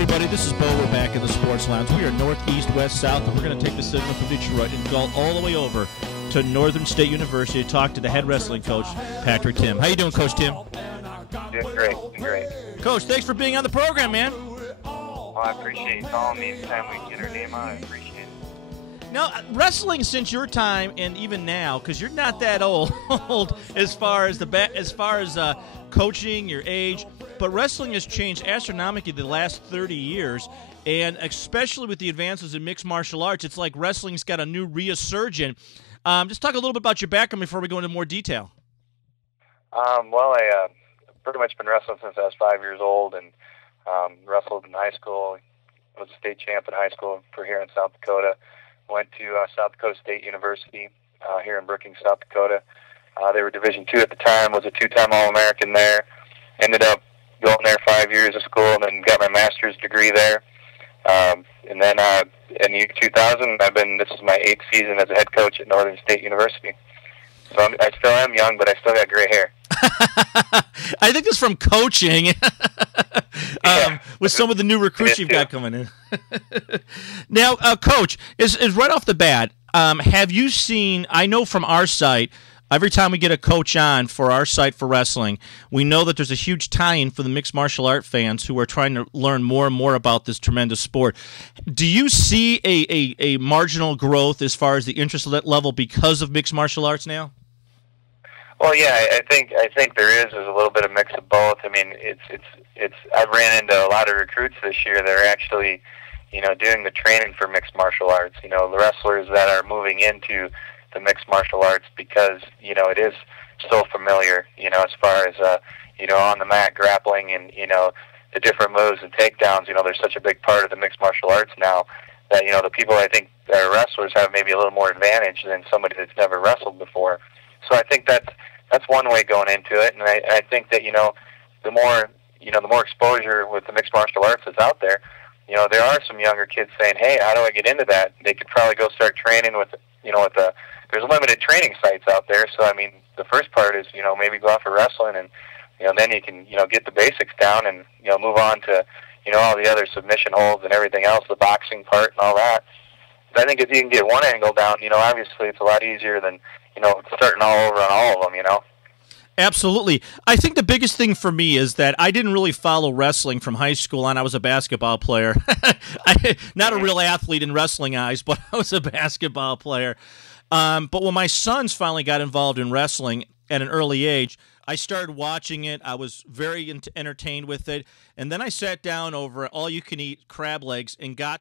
everybody. This is Bo. We're back in the Sports Lounge. We are north, east, west, south, and we're going to take the signal from Detroit and go all the way over to Northern State University to talk to the head wrestling coach, Patrick Timm. How you doing, Coach Timm? Doing great. Coach, thanks for being on the program, man. Well, I appreciate you calling me anytime we can get our name on. I appreciate it. Now, wrestling since your time and even now, because you're not that old as far as coaching, your age, but wrestling has changed astronomically the last 30 years, and especially with the advances in mixed martial arts, it's like wrestling's got a new resurgence. Just talk a little bit about your background before we go into more detail. Well, I pretty much been wrestling since I was 5 years old, and wrestled in high school. Was a state champ in high school for here in South Dakota. Went to South Dakota State University here in Brookings, South Dakota. They were Division II at the time. Was a two-time All-American there. Ended up going there 5 years of school, and then got my master's degree there. And then in the year 2000, this is my 8th season as a head coach at Northern State University. So I still am young, but I still got gray hair. I think it's from coaching with some of the new recruits you've got coming in. Now, Coach, is right off the bat, have you seen, I know from our site, every time we get a coach on for our site for wrestling, we know that there's a huge tie-in for the mixed martial art fans who are trying to learn more and more about this tremendous sport. Do you see a marginal growth as far as the interest level because of mixed martial arts now? Well, yeah, I think there is. There's a little bit of mix of both. I mean, it's. I've ran into a lot of recruits this year that are actually, doing the training for mixed martial arts. The wrestlers that are moving into the mixed martial arts because it is so familiar. As far as on the mat grappling and the different moves and takedowns. There's such a big part of the mixed martial arts now that the people I think that are wrestlers have maybe a little more advantage than somebody that's never wrestled before. So I think that's one way going into it, and I think that the more exposure with the mixed martial arts that's out there, there are some younger kids saying, hey, how do I get into that? They could probably go start training with there's limited training sites out there. So I mean, the first part is maybe go off for wrestling, and then you can get the basics down and move on to all the other submission holds and everything else, the boxing part and all that. But I think if you can get one angle down, obviously it's a lot easier than starting all over on all of them, Absolutely. I think the biggest thing for me is that I didn't really follow wrestling from high school on. I was a basketball player. Not a real athlete in wrestling eyes, but I was a basketball player. But when my sons finally got involved in wrestling at an early age, I started watching it. I was very entertained with it. And then I sat down over all-you-can-eat crab legs and got